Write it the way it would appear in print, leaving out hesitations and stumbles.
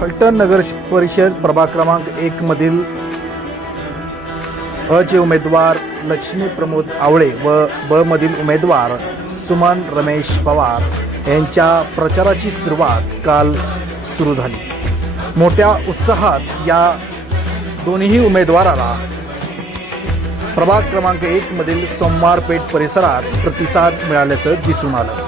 फलटण नगर परिषद प्रभाग क्रमांक 1 मधील अ चे उमेदवार लक्ष्मी प्रमोद आवळे व ब मधील उमेदवार सुमन रमेश पवार यांच्या प्रचाराची सुरुवात काल सुरू झाली। मोठ्या उत्साहात या दोन्ही उमेदवाराला प्रभाग क्रमांक 1 मधील सोमवार पेठ परिसरात प्रतिसाद मिळाल्याचं दिसून आलं।